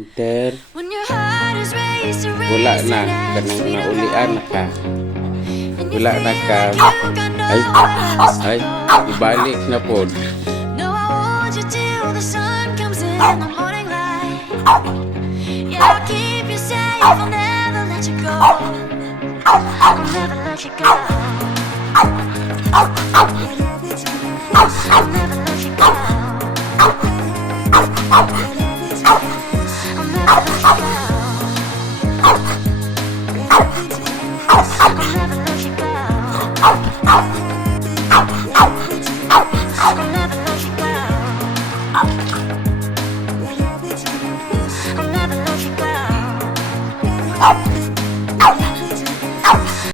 Enter. Wala na. Kanang naulian na ka. Wala na ka. Ay. Ay. Ibalik na po. I'll never let you go.